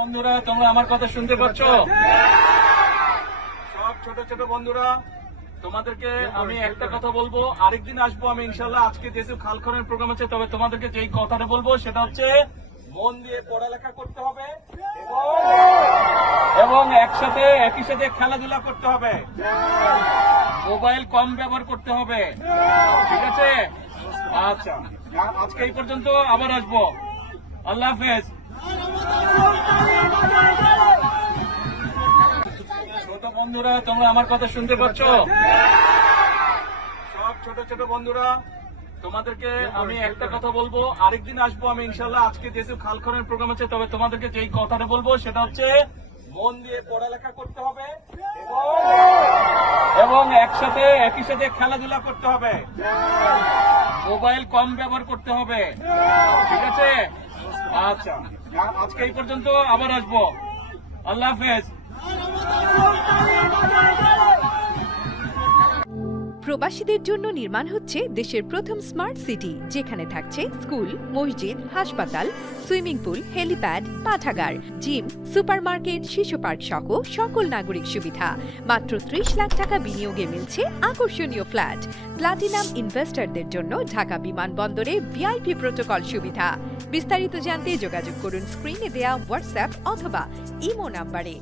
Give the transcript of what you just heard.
বন্ধুরা, তোমরা আমার কথা শুনতে পাচ্ছ? সব ছোট ছোট বন্ধুরা, তোমাদেরকে আমি একটা কথা বলবো, আরেকদিন আসবো আমি ইনশাল্লাহ। আজকে যেহেতু খালখনের প্রোগ্রাম আছে, তবে তোমাদেরকে যেই কথাটা বলবো সেটা হচ্ছে মন দিয়ে পড়ালেখা করতে হবে এবং একই সাথে খেলাধুলা করতে হবে। মোবাইল কম ব্যবহার করতে হবে, ঠিক আছে? আচ্ছা, আজকে এই পর্যন্ত, আবার আসবো। আল্লাহ হাফেজ। ছোট বন্ধুরা, তোমরা আমার কথা শুনতে পাচ্ছ? সব ছোট ছোট বন্ধুরা, তোমাদেরকে আমি একটা কথা বলবো, আরেকদিন আসবো আমি ইনশাল্লাহ। আজকে যেহেতু খালখনের প্রোগ্রাম আছে, তবে তোমাদেরকে যেই কথাটা বলবো সেটা হচ্ছে মন দিয়ে পড়ালেখা করতে হবে এবং একই সাথে খেলাধুলা করতে হবে। মোবাইল কম ব্যবহার করতে হবে, ঠিক আছে? আচ্ছা, আজকে এই পর্যন্ত, আবার আসবো। আল্লাহ হাফেজ। প্রবাসীদের জন্য নির্মাণ হচ্ছে দেশের প্রথম স্মার্ট সিটি, যেখানে থাকছে স্কুল, মসজিদ, হাসপাতাল, সুইমিং পুল, হেলিপ্যাড, পাঠাগার, জিম, সুপারমার্কেট, শিশু পার্ক সহ সকল নাগরিক সুবিধা। মাত্র ৩০ লাখ টাকা বিনিয়োগে মিলছে আকর্ষণীয় ফ্ল্যাট। প্লাটিনাম ইনভেস্টরদের জন্য ঢাকা বিমানবন্দরে ভিআইপি প্রোটোকল সুবিধা। বিস্তারিত জানতে যোগাযোগ করুন স্ক্রিনে দেয়া হোয়াটসঅ্যাপ অথবা ইমো নাম্বারে।